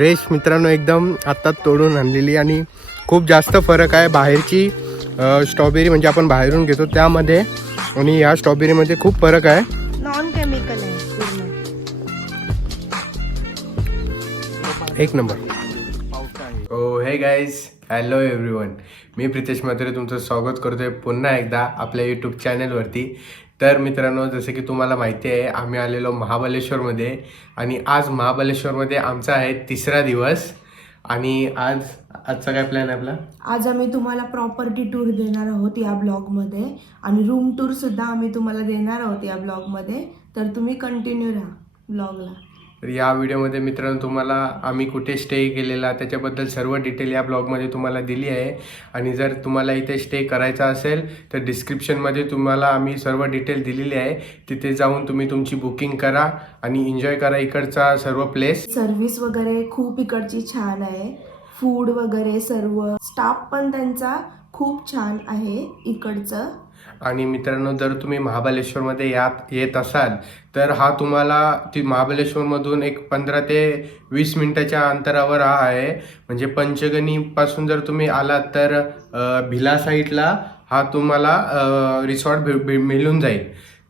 Fresh मित्रांनो, एकदम आत्ता तोडून आणलेली आणि खूप जास्त फरक आहे बाहेरची स्ट्रॉबेरी म्हणजे आपण बाहेरून घेतो त्यामध्ये आणि ह्या स्ट्रॉबेरीमध्ये खूप फरक आहे. नॉन केमिकल आहे पूर्ण. एक नंबर. ओ हे गाईज, हॅलो एव्हरीवन. मी प्रितेश म्हात्रे तुमचं स्वागत करतोय पुन्हा एकदा आपल्या यूट्यूब चॅनलवरती. तर मित्रांनो, जसं की तुम्हाला माहिती आहे, आम्ही आलेलो महाबळेश्वरमध्ये आणि आज महाबळेश्वरमध्ये आमचा आहे तिसरा दिवस. आणि आजचा काय प्लॅन आहे आपला? आज आम्ही तुम्हाला प्रॉपर्टी टूर देणार आहोत या ब्लॉगमध्ये आणि रूम टूर सुद्धा आम्ही तुम्हाला देणार आहोत या ब्लॉगमध्ये. तर तुम्ही कंटिन्यू राहा ब्लॉगला. तर या व्हिडिओमध्ये मित्रांनो तुम्हाला आम्ही कुठे स्टे केलेला त्याच्याबद्दल सर्व डिटेल या ब्लॉगमध्ये तुम्हाला दिली आहे. आणि जर तुम्हाला इथे स्टे करायचा असेल तर डिस्क्रिप्शनमध्ये तुम्हाला आम्ही सर्व डिटेल दिलेली आहे. तिथे जाऊन तुम्ही तुमची बुकिंग करा आणि एन्जॉय करा इकडचा सर्व प्लेस. सर्व्हिस वगैरे खूप इकडची छान आहे. फूड वगैरे सर्व स्टाफ पण त्यांचा खूप छान आहे इकडचं. आणि मित्रांनो, जर तुम्ही महाबळेश्वरमध्ये येत असाल तर हा तुम्हाला महाबळेश्वरमधून एक 15 ते 20 मिनिटाच्या अंतरावर हा आहे. म्हणजे पंचगणीपासून जर तुम्ही आलात तर भिला साईडला हा तुम्हाला रिसॉर्ट मिळून जाईल.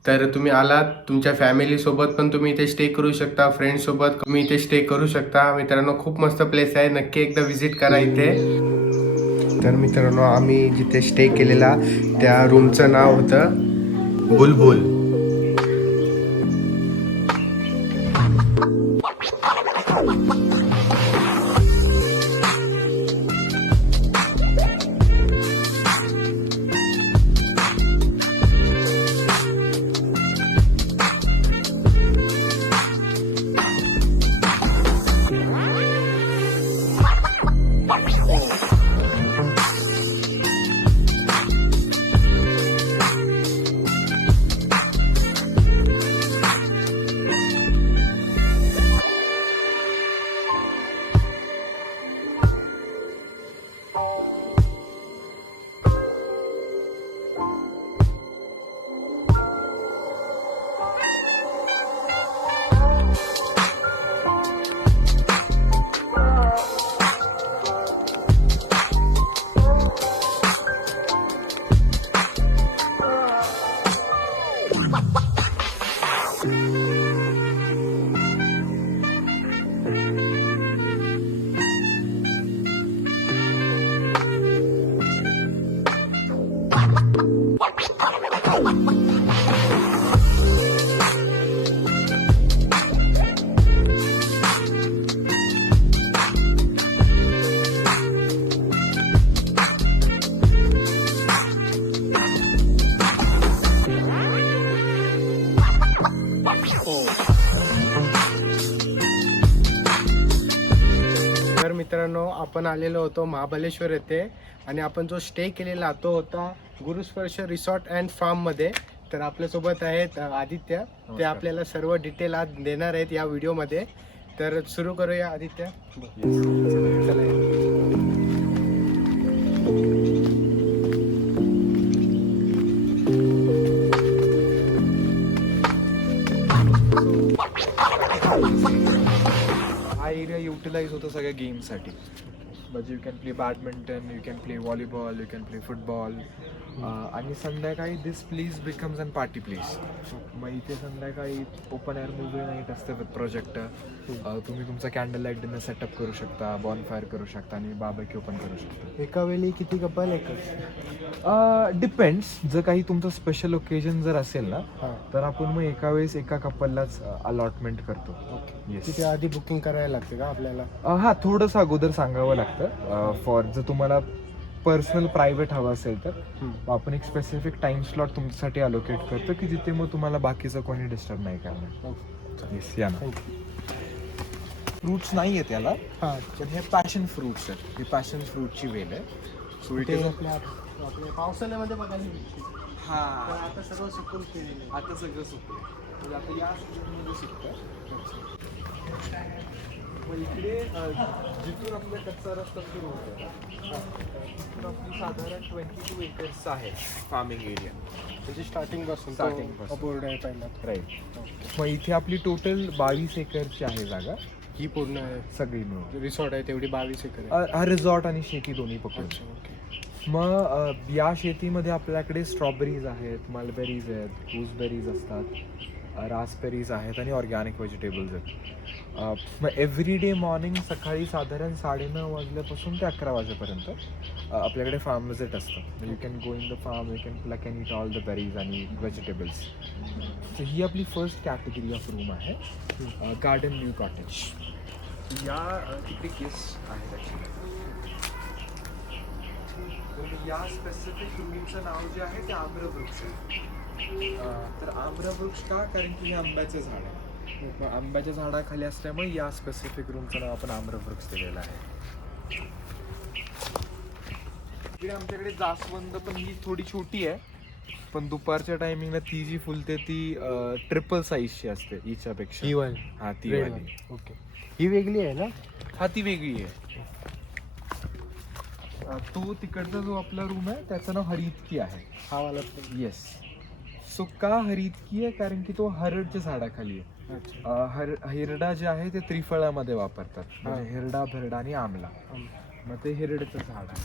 तर तुम्ही आलात तुमच्या फॅमिलीसोबत पण तुम्ही इथे स्टे करू शकता, फ्रेंड्ससोबत तुम्ही इथे स्टे करू शकता. मित्रांनो, खूप मस्त प्लेस आहे, नक्की एकदा व्हिजिट करा इथे. तर मित्रांनो, आम्ही जिथे स्टे केलेला त्या रूमचं नाव होतं बुलबुल. तर मित्रांनो, आपण आलेलो होतो महाबळेश्वर येथे आणि आपण जो स्टे केलेला तो होता गुरुस्पर्श रिसॉर्ट अँड फार्ममध्ये. तर आपल्यासोबत आहेत आदित्य. ते आपल्याला सर्व डिटेल आज देणार आहेत या व्हिडिओमध्ये. तर सुरू करूया आदित्य. चला. हा एरिया युटिलाइज होतो सगळ्या गेमसाठी. म्हणजे you can play badminton, you can play volleyball, you can play football. आणि संध्याकाळी दिस प्लेस बिकम्स अन पार्टी प्लेस. मग इथे संध्याकाळी ओपन एअर मूव्ही नाईट असतं विथ प्रोजेक्टर. तुम्ही तुमचा कॅन्डल लाईट डिनर सेटअप करू शकता, बॉनफायर करू शकता आणि बार्बेक्यू पण करू शकता. एका वेळी किती कपल? डिपेंड्स. जर काही तुमचं स्पेशल ओकेजन जर असेल ना तर आपण मग एका वेळेस एका कपललाच अलॉटमेंट करतो. तिथे आधी बुकिंग करायला लागते का आपल्याला? हां, थोडंसं अगोदर सांगावं लागतं. फॉर जर तुम्हाला पर्सनल प्रायव्हेट हवं असेल तर आपण एक स्पेसिफिक टाइम स्लॉट तुमच्यासाठी अलोकेट करतो की जिथे मग तुम्हाला बाकीचं कोणी डिस्टर्ब नाही करणार. येस, या ना. फ्रूट्स नाही आहे त्याला, पण हे पॅशन फ्रूट्स आहेत. ही पॅशन फ्रूटची वेल आहे. सो इट इज आपल्या पावसाळ्यामध्ये बघायला मिळते. हां, आता सर्व सुकून केलेलं. आता सगळं सुकतं. म्हणजे आता या सीझनमध्ये सुकतं. मग इकडे जिथून आपला कच्चा रस्ता सुरू होतो तिथून आपली साधारण 22 एकर्स आहे फार्मिंग एरिया. म्हणजे स्टार्टिंग पासून आहे पहिला. राईट. मग इथे आपली टोटल 22 एकरची आहे जागा. ही पूर्ण सगळी मिळून रिसॉर्ट आहे तेवढी 22 एकर आहे. हा रिसॉर्ट आणि शेती दोन्ही पकडून. अच्छा, ओके. मग या शेतीमध्ये आपल्याकडे स्ट्रॉबेरीज आहेत, मलबेरीज आहेत, गूसबेरीज असतात, रास्पबेरीज आहेत आणि ऑर्गॅनिक व्हेजिटेबल्स आहेत. मग एव्हरी डे मॉर्निंग सकाळी साधारण 9:30 वाजल्यापासून ते 11 वाजेपर्यंत आपल्याकडे फार्म विजिट असतं. You can go in the farm, you can pluck and eat all the berries आणि व्हेजिटेबल्स. तर ही आपली फर्स्ट कॅटेगरी ऑफ रूम आहे, गार्डन व्ह्यू कॉटेज. या तिकडे केस आहेत ॲक्च्युली. या स्पेसिफिक रूमचं नाव जे आहे ते आम्रवृक्ष आहे. तर आम्रवृक्ष का? कारण की हे आंब्याचं झाड आहे. मग आंब्याच्या झाडाखाली असल्यामुळे या स्पेसिफिक रूमचं नाव आपण आम्रवृक्ष दिलेलं आहे. इकडे आमच्याकडे जास्वंद, पण ही थोडी छोटी आहे, पण दुपारच्या टायमिंगला ती जी फुलते ती ट्रिपल साईजची असते हिच्यापेक्षा. ही वाली. हा, ती Red वाली. ओके. ही वेगळी आहे ना? हा, ती वेगळी आहे. तो तिकडचा जो आपला रूम आहे त्याचं नाव हरितकी आहे. हा वाला. येस. सो का हरितकी आहे? कारण की तो हरडच्या झाडाखाली आहे. अच्छा. हिरडा जे आहे ते त्रिफळामध्ये वापरतात, हा. म्हणजे हिरडा, भरडा आणि आमला. मग ते हिरड्याचं झाड आहे.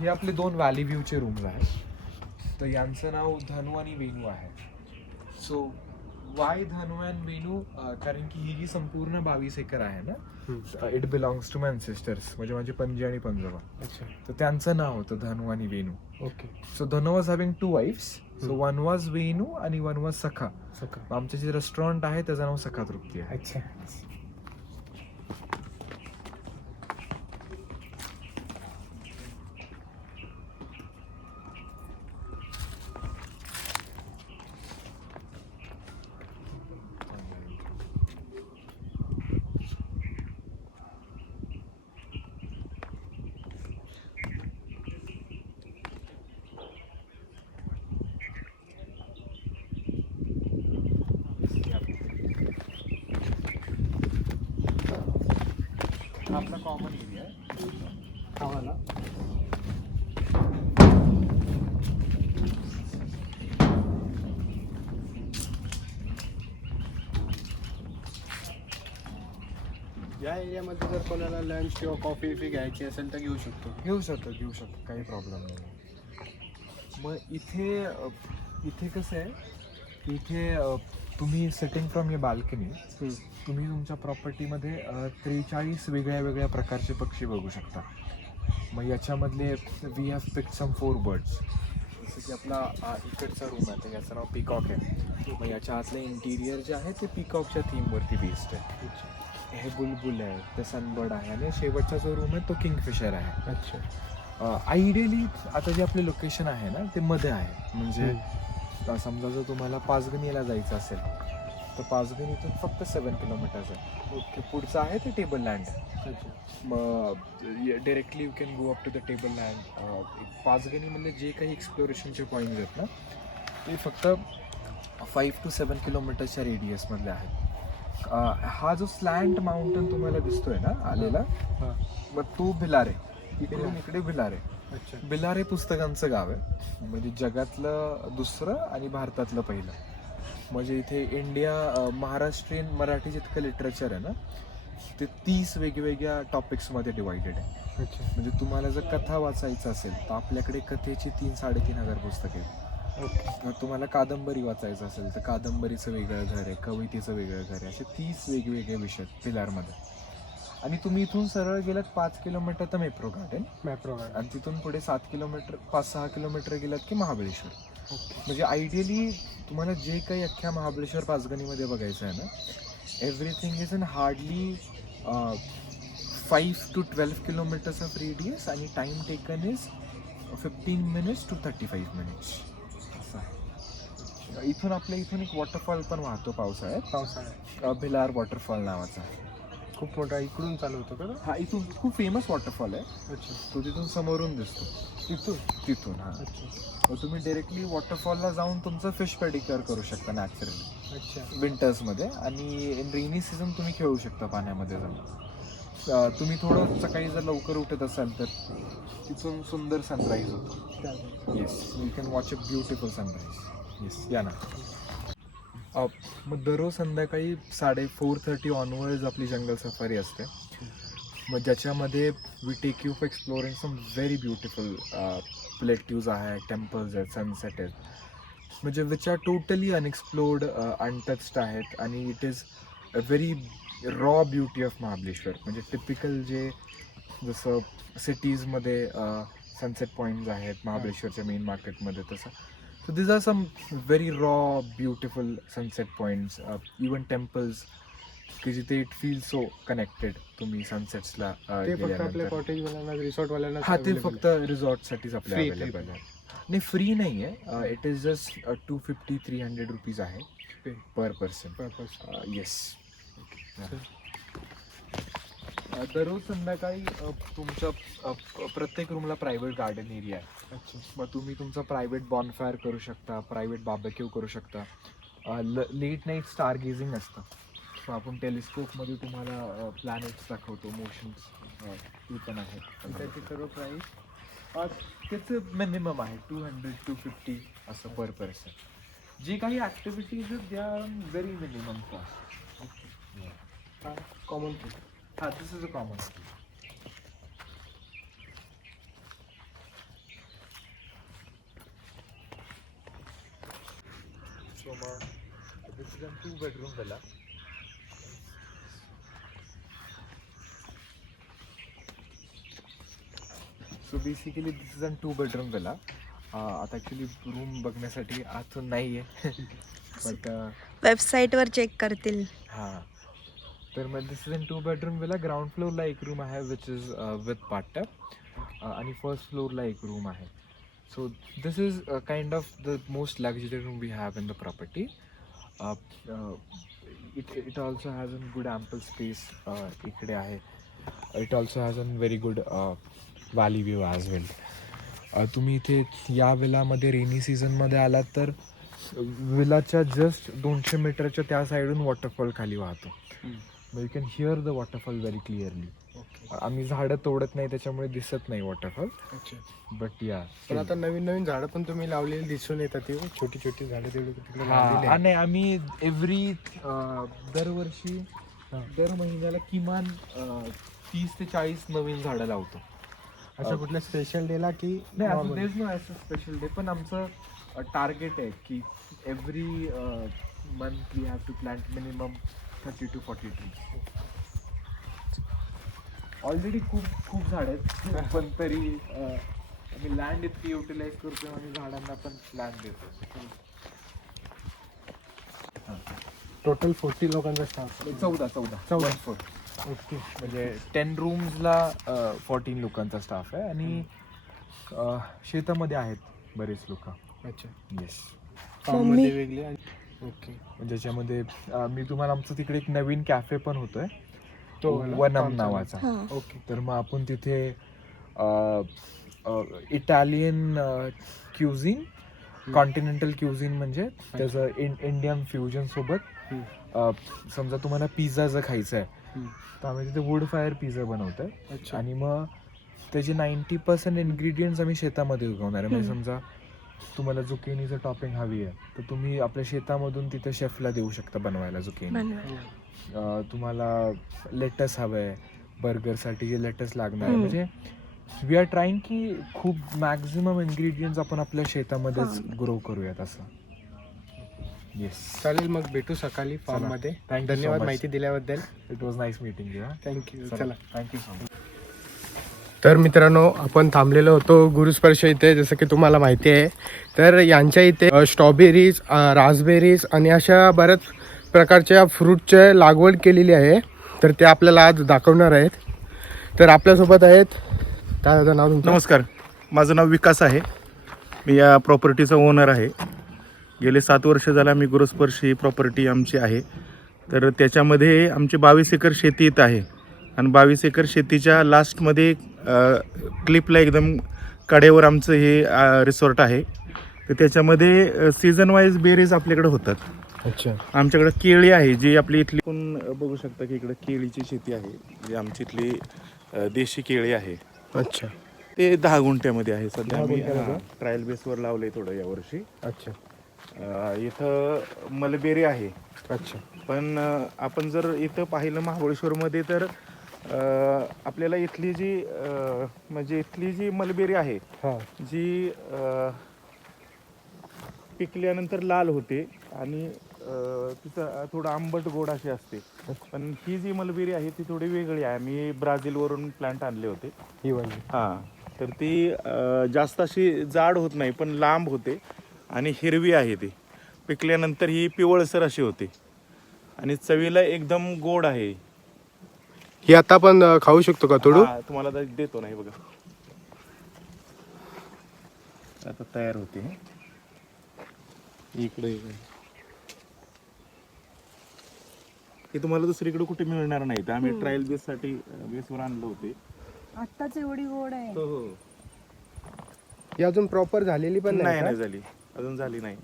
हे आपले 2 व्हॅली व्ह्यूचे रूम्स आहेत. तर यांचं नाव धनु आणि वेणू आहे. So why Dhanu and Venu? कारण की ही जी संपूर्ण 22 एकर आहे ना, it belongs to my ancestors, म्हणजे माझे पणजी आणि पणजोबा. अच्छा, तर त्यांचं नाव होतं धनु आणि Venu. Okay. So Dhanu was having 2 wifes. So 1 was Venu आणि 1 वॉज सखा. सका. आमचं जे रेस्टॉरंट आहे त्याचं नाव सखा तृप्ती आहे. अच्छा. आपला कॉमन एरिया आहे. हा वाला. या एरियामध्ये जर कोणाला लंच किंवा कॉफी बिफी घ्यायची असेल तर घेऊ शकतो. घेऊ शकतो, काही प्रॉब्लेम नाही. मग इथे कसं आहे, इथे तुम्ही सिटिंग फ्रॉम या बाल्कनी तुम्ही तुमच्या प्रॉपर्टीमध्ये 43 वेगळ्या प्रकारचे पक्षी बघू शकता. मग याच्यामधले we have picked some 4 birds. जसं की आपला इकडचा रूम आहे, तर याचं नाव पिकॉक आहे. मग याच्या आतलं इंटिरियर जे आहे ते पिकॉकच्या थीमवरती बेस्ड आहे. हे बुलबुल आहे, ते सनबर्ड आहे, आणि शेवटचा जो रूम आहे तो किंगफिशर आहे. अच्छा. आयडियली आता जे आपले लोकेशन आहे ना ते मध्ये आहे. म्हणजे समजा जर तुम्हाला पाचगणीला जायचं असेल तर पाचगणीतून फक्त 7 किलोमीटर्स आहे. ओके. पुढचं आहे ते टेबल लँड. अच्छा. मग directly you can go up to the table land. पाचगणीमधले जे काही एक्सप्लोरेशनचे पॉईंट्स आहेत ना ते फक्त 5 to 7 किलोमीटरच्या रेडियसमधले आहेत. हा जो स्लँट माउंटन तुम्हाला दिसतोय ना आलेला, हां. मग तो भिलारे. इकडून इकडे भिलारे. अच्छा. भिलारे पुस्तकांचं गाव आहे, म्हणजे जगातलं दुसरं आणि भारतातलं पहिलं. म्हणजे इथे महाराष्ट्रीयन मराठी जितकं लिटरेचर आहे ना ते 30 वेगवेगळ्या टॉपिक्समध्ये डिवायडेड आहे. अच्छा. म्हणजे तुम्हाला जर कथा वाचायचं असेल तर आपल्याकडे कथेची 3-3.5 पुस्तकं आहेत. ओके. मग तुम्हाला कादंबरी वाचायचं असेल तर कादंबरीचं वेगळं घर आहे, कवितेचं वेगळं घर आहे. असे 30 वेगवेगळे विषय आहेत पिलारमध्ये. आणि तुम्ही इथून सरळ गेलात 5 किलोमीटर तर मेट्रो गार्डन, आणि तिथून पुढे 5-6 किलोमीटर गेलात की महाबळेश्वर. म्हणजे आयडियली तुम्हाला जे काही अख्ख्या महाबळेश्वर पाचगणीमध्ये बघायचं आहे ना, everything is in hardly 5 to 12 kilometres of radius, आणि time taken is 15 minutes to 35 minutes. असं आहे. इथून एक वॉटरफॉल पण वाहतो पावसाळ्यात, भिलार वॉटरफॉल नावाचा. खूप मोठा इकडून चालू होतो का? हा, इथून खूप फेमस वॉटरफॉल आहे. अच्छा. तो तिथून समोरून दिसतो. तिथून हा. अच्छा. मग तुम्ही डायरेक्टली वॉटरफॉलला जाऊन तुमचं फिश पेडिक्युअर करू शकता नॅचरली अच्छा. विंटर्समध्ये, आणि इन रेनी सीझन तुम्ही खेळू शकता पाण्यामध्ये जाऊन. तुम्ही थोडं सकाळी जर लवकर उठत असाल तर तिथून सुंदर सनराईज होतो. Yes, you can watch a beautiful sunrise. Yes, या ना. मग दररोज संध्याकाळी 4:30 ऑनवर्ड्स आपली जंगल सफारी असते. मग ज्याच्यामध्ये we take you for exploring some very beautiful plateaus आहे, टेम्पल्स आहेत, सनसेट आहेत, म्हणजे which are totally unexplored, untouched आहेत. आणि it is a very raw beauty of Mahabaleshwar. म्हणजे टिपिकल जे जसं सिटीजमध्ये सनसेट पॉईंट्स आहेत महाबळेश्वरच्या मेन मार्केटमध्ये, तसं so these are some very raw beautiful sunset points, even temples की जिथे इट फील सो कनेक्टेड. तुम्ही सनसेट्सला रिसॉर्टवाल्यांना हा, ते फक्त रिसॉर्टसाठीच आपल्या Free अवेलेबल आहे. नाही, फ्री नाही आहे. इट इज जस्ट 250-300 रुपीज आहे पर पर्सन. येस. दररोज संध्याकाळी तुमच्या प्रत्येक रूमला प्रायव्हेट गार्डन एरिया आहे. मग तुम्ही तुमचा प्रायव्हेट बॉनफायर करू शकता, प्रायव्हेट बार्बेक्यू करू शकता. लेट नाईट स्टार गेझिंग असतं. सो आपण टेलिस्कोपमध्ये तुम्हाला प्लॅनेट्स दाखवतो, मोशन्स ते पण आहे. त्याची सर्व प्राईस त्याचं मिनिमम आहे 200-250 असं पर पर्सन. जे काही ॲक्टिव्हिटीज आहेत they are very minimum cost. Common हां, this is a common. So मग this is a 2-bedroom villa. So basically this is a 2-bedroom villa. आता ॲक्च्युली रूम बघण्यासाठी आतून नाही आहे बट वेबसाईटवर चेक करतील. हां, तर मग this is a 2-bedroom villa. Ground फ्लोअरला एक रूम आहे विच इज विथ बाथटब, आणि फर्स्ट फ्लोअरला एक रूम आहे. So this is kind of the most luxury room we have in the property. It also has an good ample space इकडे आहे. It also has an very good valley view as well. तुम्ही इथे या विलामध्ये rainy सीझनमध्ये आलात तर विलाच्या just 200 मीटरच्या त्या साईडून वॉटरफॉल खाली वाहतो. मग you can hear the waterfall very clearly. आम्ही झाडं तोडत नाही त्याच्यामुळे दिसत नाही वॉटरफॉल. बट या, पण आता नवीन नवीन झाडं पण तुम्ही लावलेली दिसून येतात. ती छोटी छोटी झाडं तिकडे नाही, आम्ही एव्हरी दरवर्षी दर महिन्याला किमान 30 ते 40 नवीन झाडं लावतो. असं कुठल्या स्पेशल डेला की नाही, असं देच नाही असं स्पेशल डे. पण आमचं टार्गेट आहे की every month we have to plant minimum 30 to 40 trees. Already खूप झाड आहेत पण तरी आम्ही लँड इतकी युटिलाइज करतो आणि झाडांना पण लँड देतो. टोटल 40 लोकांचा स्टाफ. 14. ओके. म्हणजे 10 रूम्सला 14 लोकांचा स्टाफ आहे. आणि शेतामध्ये आहेत बरेच लोक. अच्छा. येस. फार्ममध्ये वेगळे. ओके. ज्याच्यामध्ये मी तुम्हाला आमचं तिकडे एक नवीन कॅफे पण होतोय तो वनम नावाचा. ओके. तर मग आपण तिथे इटालियन क्युझिन, कॉन्टिनेंटल क्युझिन म्हणजे त्याचं इंडियन फ्युजन सोबत. समजा तुम्हाला पिझ्झा जर खायचा आहे तर आम्ही तिथे वूड फायर पिझ्झा बनवतोय. आणि मग त्याचे 90% इन्ग्रेडियंट्स आम्ही शेतामध्ये उगवणार आहे. म्हणजे समजा तुम्हाला जुकिनीचं टॉपिंग हवी आहे तर तुम्ही आपल्या शेतामधून तिथे शेफला देऊ शकता बनवायला जुकिनी. तुम्हाला लेटस हवं आहे बर्गरसाठी जे लेटस लागणार आहे. म्हणजे वी आर ट्राईंग की खूप मॅक्झिमम इन्ग्रेडियंट्स आपण आपल्या शेतामध्येच ग्रो करूयात असं. येस, चालेल. मग भेटू सकाळी फार्ममध्ये. धन्यवाद माहिती दिल्याबद्दल. It was nice meeting you. Thank you. चला. Thank you so much. तर मित्रांनो, आपण थांबलेलो होतो गुरुस्पर्श इथे. जसं की तुम्हाला माहिती आहे तर यांच्या इथे स्ट्रॉबेरीज, रास्बेरीज आणि अशा बऱ्याच प्रकारच्या फ्रूटच्या लागवड केलेली आहे. तर ते आपल्याला आज दाखवणार आहेत. तर आपल्यासोबत आहेत, काय होतं नाव तुमचं? नमस्कार, माझं नाव विकास आहे. मी या प्रॉपर्टीचा ओनर आहे. गेले 7 वर्ष झाला मी गुरुस्पर्श ही प्रॉपर्टी आमची आहे. तर त्याच्यामध्ये आमची 22 एकर शेती इथं आहे. आणि 22 एकर शेतीच्या लास्टमध्ये क्लिपला एकदम कडेवर आमचं हे रिसॉर्ट आहे. तर त्याच्यामध्ये सीझन वाईज बेरीज आपल्याकडे होतात. अच्छा. आमच्याकडे केळी आहे जी आपली इथली पण बघू शकता की इकडे केळीची शेती आहे जी आमची इथली देशी केळी आहे. अच्छा. ते 10 गुंठ्यामध्ये आहे सध्या. 10 आम्ही गुंठ्यामध्ये? ट्रायल बेसवर लावलंय थोडं यावर्षी. अच्छा. इथं मलबेरी आहे. अच्छा. पण आपण जर इथं पाहिलं महाबळेश्वरमध्ये तर आपल्याला इथली जी म्हणजे इथली जी मलबेरी आहे हां. जी पिकल्यानंतर लाल होते आणि तिथं थोडं आंबट गोड अशी असते. पण ही जी मलबेरी आहे ती थोडी वेगळी आहे. मी ब्राझीलवरून प्लांट आणले होते. ही वाली. हां, तर ती जास्त अशी जाड होत नाही पण लांब होते आणि हिरवी आहे ती. पिकल्यानंतर ही पिवळसर अशी होते आणि चवीला एकदम गोड आहे. ही आता आपण खाऊ शकतो का तोडू? हां, तुम्हाला आता देतो नाही बघा. आता तयार होते. इकडे हे तुम्हाला दुसरीकडे कुठे मिळणार नाही. तर आम्ही ट्रायल बेससाठी बेसवर आणलं होते. आत्ताच एवढी गोड आहे. हो. ही अजून प्रॉपर झालेली पण नाही नाही नाही झाली, अजून झाली नाही.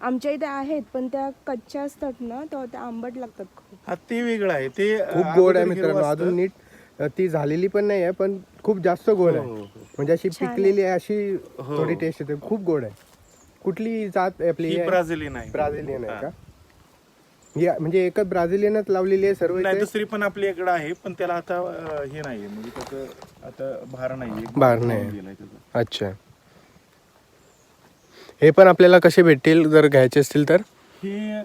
आमच्या इथे आहेत पण त्या कच्च्या असतात ना तर त्या आंबट लागतात खूप. हा ते वेगळं आहे. ते खूप गोड आहे अगोदर मित्रांनो. हिरवं असतं. अजून नीट ती झालेली पण नाही आहे पण खूप जास्त गोड हो, आहे. हो, हो. म्हणजे अशी छान पिकलेली आहे अशी हो. थोडी टेस्ट येते. खूप गोड आहे. कुठली जात आपली ही आहे? ब्राझिलियन आहे. ब्राझिलियन आहे हा. का? ही म्हणजे एकच ब्राझिलियनच लावलेली आहे सर्व नाही इथे? दुसरी पण आपल्या इकडे आहे पण त्याला आता हे नाहीये म्हणजे त्याचं आता भार नाहीये. भार नाही. गेलाय त्याचा. अच्छा. हे पण आपल्याला कसे भेटतील जर घ्यायचे असतील तर? हे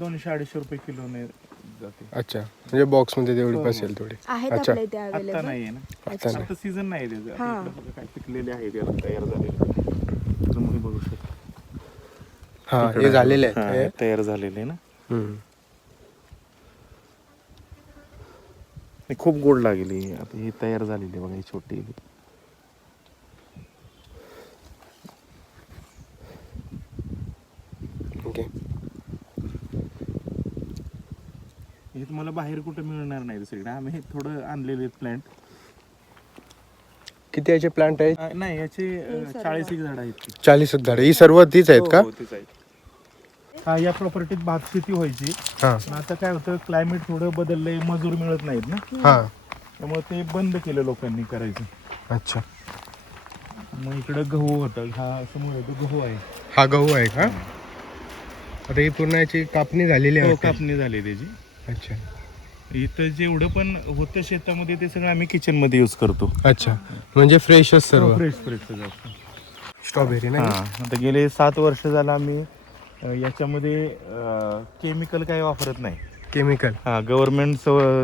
200-250 रुपये किलोने जाते. अच्छा. म्हणजे बॉक्स मध्ये तेवढी हो, बसेल थोडी. आहेत अच्छा. आपल्या इथे आता अवेलेबल. नाहीये ना. आता नाही. आता सीझन नाही त्याचं. आता हा. इकडं बघा काय पिकलेले आहे त्याला तयार झालेले. तुम्ही बघू शकता. हा इकडं हे झालेले हा, आहेत हे? तयार झालेले आहे ना. हम्म. हे खूप गोड लागली. आता ही तयार झालेली आहे बघा ही छोटी. ओके. हे तुम्हाला बाहेर कुठे मिळणार नाही दुसरीकडे. आम्ही हे थोडं आणलेले प्लांट. किती याचे प्लांट आहेत? नाही याचे 40 झाड आहेत. 40 झाड. ही सर्व तीच आहेत का? हो, तीच आहेत. हा या प्रॉपर्टीत भात शेती व्हायची. हा. पण आता काय होतं क्लायमेट थोडं बदललंय, मजूर मिळत नाहीत ना, हा. त्यामुळे ते बंद केलं लोकांनी करायचं. अच्छा. मग इकडं गहू होतं. हा समोर होतो गहू आहे. हा गहू आहे का? आता ही पूर्ण याची कापणी झालेली आहे हो, वाटतं. कापणी झाली त्याची. अच्छा. इथं जेवढं पण होतं शेतामध्ये ते सगळं आम्ही किचन मध्ये यूज करतो. अच्छा. म्हणजे फ्रेशच सर्व. फ्रेश फ्रेश सगळं. स्ट्रॉबेरी हा, ना? आता गेले 7 वर्ष झालं आम्ही याच्यामध्ये केमिकल काही वापरत नाही. केमिकल. हा, गव्हर्नमेंट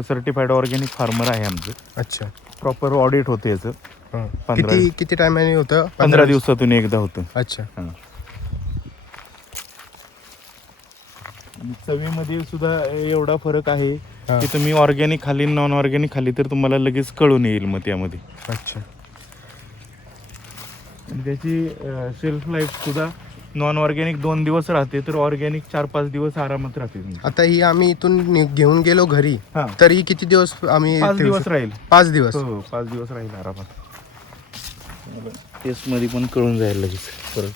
सर्टिफाईड ऑर्गॅनिक फार्मर आहे आमचं. अच्छा. प्रॉपर ऑडिट होते याचं. हा. 15 किती टायमाने होतं? 15 दिवसातून एकदा होतं. अच्छा. हा. आणि चवीमध्ये सुद्धा एवढा फरक आहे हा. की तुम्ही ऑर्गॅनिक खाली नॉन ऑर्गॅनिक खाली तर तुम्हाला लगेच कळून येईल मग त्यामध्ये. अच्छा. आणि त्याची शेल्फ लाईफ सुद्धा नॉन ऑर्गॅनिक 2 दिवस राहते तर ऑर्गॅनिक 4-5 दिवस आरामात राहते तुमची. आता ही आम्ही इथून घेऊन गेलो घरी हा. तर ही किती दिवस आम्ही 5 ठेवू दिवस शकतो? राहील. 5 दिवस. हो, 5 दिवस राहील आरामात. टेस्ट मध्ये पण कळून जाईल लगेच परत.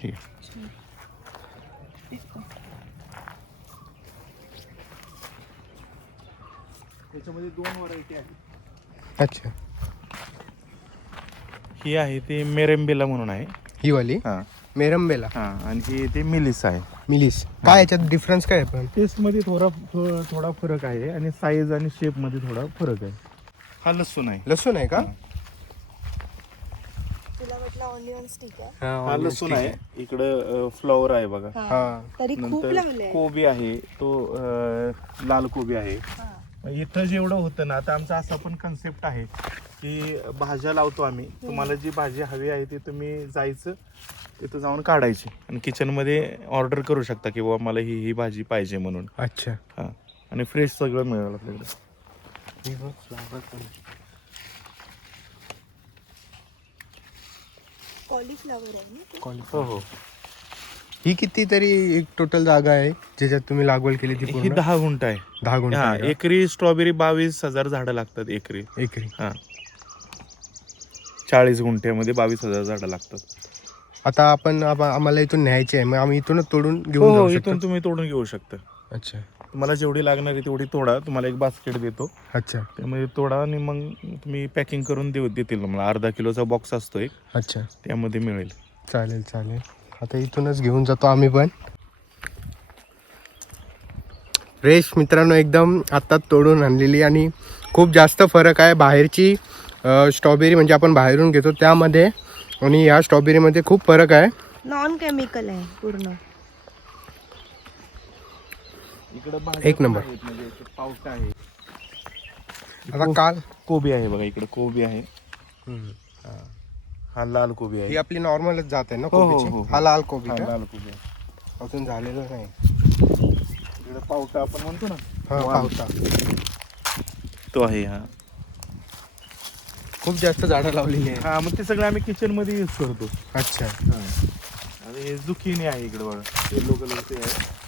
ठीक आहे. त्याच्यामध्ये 2 व्हरायटी आहेत. अच्छा. ही आहे ती मेरेंबेला म्हणून आहे. ही वाली हा मेरंबेला. हा, आणि ही ते मिलिस आहे. मिलिस. काय याच्यात डिफरन्स काय आहे पण? टेस्ट मध्ये थोडा फरक आहे आणि साईज आणि शेप मध्ये थोडा फरक आहे. हा लसूण आहे. लसूण आहे का? तुला वाटलं ऑनियन स्टिक आहे? हा लसूण आहे. इकडं फ्लॉवर आहे बघा. हा. तरी खूप नंतर लावले. कोबी आहे तो लाल कोबी आहे. इथं जेवढं होतं ना, आता आमचा असा पण कन्सेप्ट आहे की भाज्या लावतो आम्ही. तुम्हाला जी भाजी हवी आहे ती तुम्ही जायचं तिथं जाऊन काढायची आणि किचनमध्ये ऑर्डर करू शकता की बाबा मला ही भाजी पाहिजे म्हणून. अच्छा. हां, आणि फ्रेश सगळं मिळेल आपल्याकडे. कॉलीफ्लॉवर आहे ना? हो हो. ही किती तरी एक टोटल जागा आहे ज्याच्यात तुम्ही लागवड केली ती ही पूर्ण? 10 गुंठ आहे. 10 गुंठ हा, आहे का? एकरी स्ट्रॉबेरी 22,000 झाडं लागतात एकरी. एकरी. हा, 40 गुंठ्यामध्ये 22,000 झाडं लागतात. आता आपण आम्हाला इथून न्यायचे आहे, मग आम्ही इथूनच तोडून हो घेऊन हो, जाऊ इथून शकतो? तुम्ही तोडून घेऊ शकता. अच्छा तुम्हाला जेवढी लागणार आहे तेवढी तोडा. तुम्हाला एक बास्केट देतो, अच्छा त्यामध्ये तोडा आणि मग तुम्ही पॅकिंग करून देतील तुम्हाला. अर्धा किलोचा बॉक्स असतो एक, अच्छा. त्यामध्ये मिळेल. चालेल चालेल. आता इथूनच घेऊन जातो आम्ही पण. फ्रेश मित्रांनो, एकदम आत्ताच तोडून आणलेली आणि खूप जास्त फरक आहे बाहेरची स्ट्रॉबेरी म्हणजे आपण बाहेरून घेतो त्यामध्ये आणि या स्ट्रॉबेरीमध्ये खूप फरक आहे. नॉन केमिकल आहे पूर्ण. इकडे एक नंबर. म्हणजे पावटा आहे. आता काल कोबी आहे बघा, इकडे कोबी आहे. हा लाल कोबी ही आहे. आपली नॉर्मलच जात आहे ना हो, हो, कोबीची? हो, हो. हा लाल कोबी हा, का? लाल कोबी आहे. अजून झालेलं नाही. इकडे पावटा आपण म्हणतो ना, हा पावटा. तो आहे. हा खूप जास्त झाडं लावलेली आहे. हा, मग ते सगळं आम्ही किचन मध्ये यूज करतो. अच्छा. हा. आणि झुकिनी आहे इकडे बघा, येलो कलरचे आहे.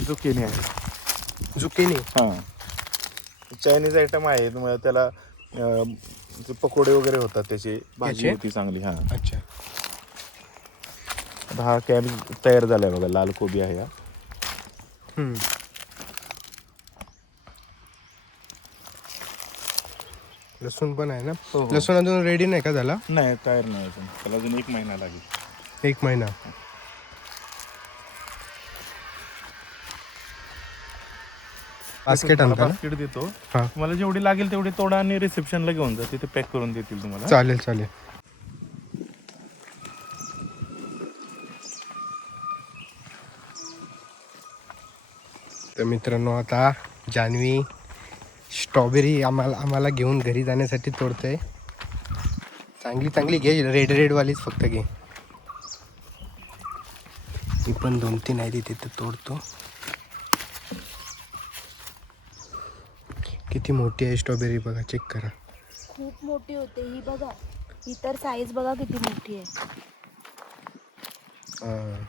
झुकिनी आहे. झुकिनी. हा, चायनीज आयटम आहे. तुम्हाला त्याला जे पकोडे वगैरे होतात, त्याची भाजी याचे? होती चांगली. हा, अच्छा. आता हा कॅन तयार झालाय बघा, लाल कोबी आहे हा. हम्म. लसूण पण आहे ना? हो, हो. लसूण अजून रेडी नाही का झाला? नाही, तयार नाही अजून, त्याला अजून 1 महिना लागेल. 1 महिना. बास्केट आणता ना? बास्केट देतो. हा. तुम्हाला जेवढी लागेल तेवढी तोडा आणि रिसेप्शनला घेऊन जा, तिथे पॅक करून देतील तुम्हाला. चालेल चालेल. तर मित्रांनो, आता जान्हवी स्ट्रॉबेरी आम्हाला घेऊन घरी जाण्यासाठी तोडते. चांगली चांगली घे, रेड वालीच फक्त घे. मी पण 2-3 आहे तिथे तोडतो. किती मोठी आहे स्ट्रॉबेरी बघा, चेक करा. खूप मोठी होते ही बघा. ही तर साईज बघा किती मोठी आहे. हा.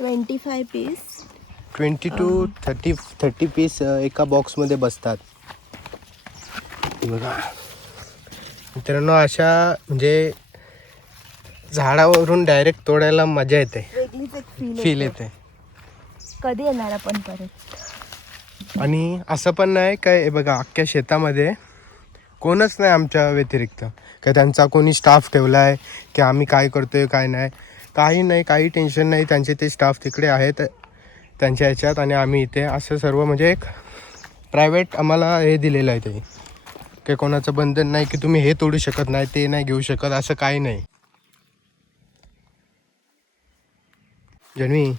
25 पीस. 20 to 30 पीस एका बॉक्समध्ये बसतात. बघा मित्रांनो, अशा म्हणजे झाडावरून डायरेक्ट तोडायला मजा येते, वेगळीच एक फील येते. कधी येणार आपण परत? आणि असं पण नाही काय, हे बघा अख्ख्या शेतामध्ये कोणच नाही आमच्या व्यतिरिक्त, का त्यांचा कोणी स्टाफ ठेवला आहे की आम्ही काय करतोय काय नाही, काही नाही, काही टेन्शन नाही. त्यांचे ते स्टाफ तिकडे आहेत त्यांच्या ह्याच्यात आणि आम्ही इथे, असं सर्व म्हणजे एक प्रायव्हेट आम्हाला हे दिलेलं आहे. ते काही कोणाचं बंधन नाही की तुम्ही हे तोडू शकत नाही, ते नाही घेऊ शकत, असं काही नाही. जन्वी,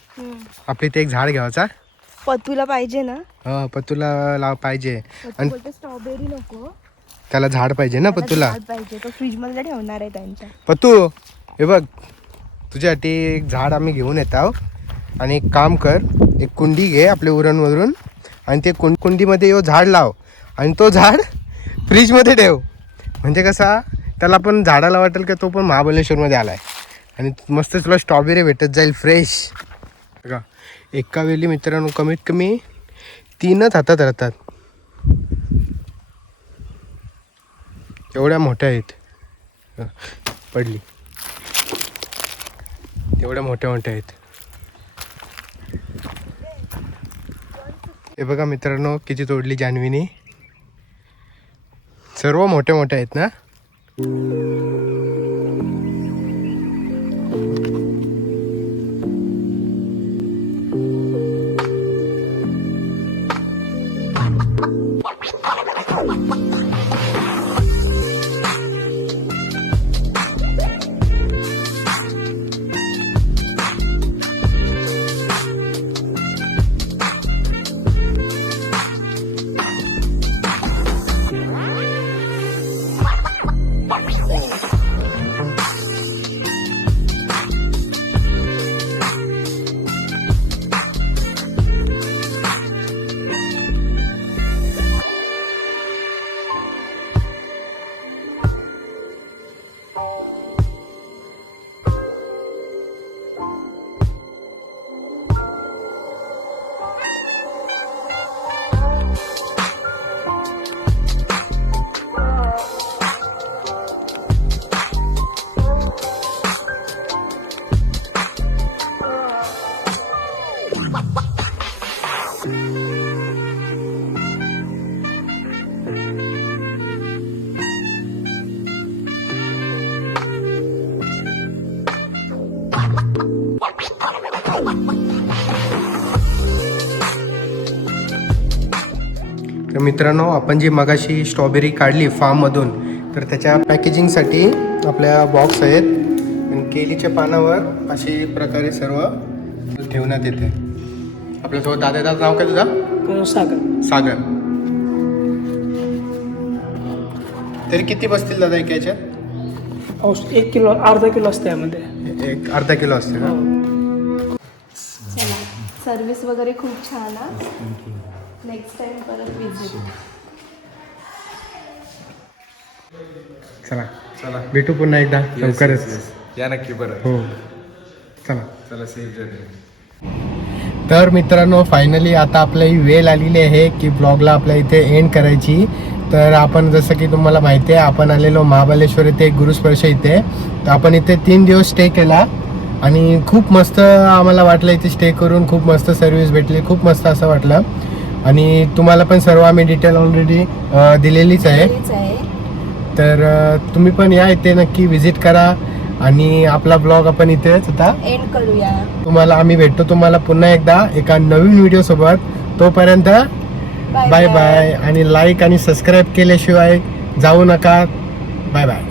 आपली ते एक झाड घ्यायचा. पतूला पाहिजे ना? हा, पतूला पाहिजे. आणि बोलते स्ट्रॉबेरी नको, त्याला झाड पाहिजे ना मला पतूला. झाड पाहिजे. तो फ्रीज मध्ये ठेवणार आहे त्यांच्या. पतू, हे बघ, तुझ्यासाठी एक झाड आम्ही घेऊन येत आहोत. आणि एक काम कर, एक कुंडी घे आपल्या उरणमधून आणि ते कुंडीमध्ये यो झाड लाव आणि तो झाड फ्रीजमध्ये ठेव. म्हणजे कसा त्याला पण झाडाला वाटेल की तो पण महाबळेश्वरमध्ये आला आहे आणि मस्त तुला स्ट्रॉबेरी भेटत जाईल फ्रेश. बघा, एका वेळी मित्रांनो कमीत कमी 3च हातात राहतात. एवढ्या मोठ्या आहेत, पडली एवढ्या मोठ्या मोठ्या आहेत. हे बघा मित्रांनो, किती तोडली जान्हवीने. सर्व मोठ्या मोठ्या आहेत ना. तर मित्रांनो, आपण जी मगाशी स्ट्रॉबेरी काढली फार्ममधून, तर त्याच्या पॅकेजिंगसाठी आपल्या बॉक्स आहेत आणि केळीच्या पानावर अशी प्रकारे सर्व ठेवण्यात येते. आपल्यासोबत दादाचं नाव काय तुझं? सागर. तरी किती बसतील दादा एका याच्यात? 1 किलो अर्धा किलो असते यामध्ये. एक अर्धा किलो असते का? चला, सर्विस वगैरे खूप छान हा. नेक्स्ट टाइम परत विजिट. चला चला भेटू पुन्हा एकदा लवकरच. या नक्की परत. हो चला. चला सेफ जर्नी. तर मित्रांनो, फायनली आता आपली वेळ आलेली आहे की ब्लॉगला आपल्या इथे एंड करायची. तर आपण जसं की तुम्हाला माहिती आहे, आपण आलेलो महाबळेश्वर इथे गुरुस्पर्श इथे. तर आपण इथे 3 दिवस स्टे केला आणि खूप मस्त आम्हाला वाटलं इथे स्टे करून. खूप मस्त सर्व्हिस भेटली, खूप मस्त असं वाटलं. आणि तुम्हाला पण सर्व आम्ही डिटेल ऑलरेडी दिलेलीच आहे. तर तुम्ही पण या इथे नक्की विजिट करा आणि आपला ब्लॉग आपण इथेच आता एंड करूया. तुम्हाला आम्ही भेटतो तुम्हाला पुन्हा एकदा एका नवीन व्हिडिओ सोबत. तोपर्यंत बाय बाय. आणि लाईक आणि सबस्क्राईब केल्याशिवाय जाऊ नका. Bye bye.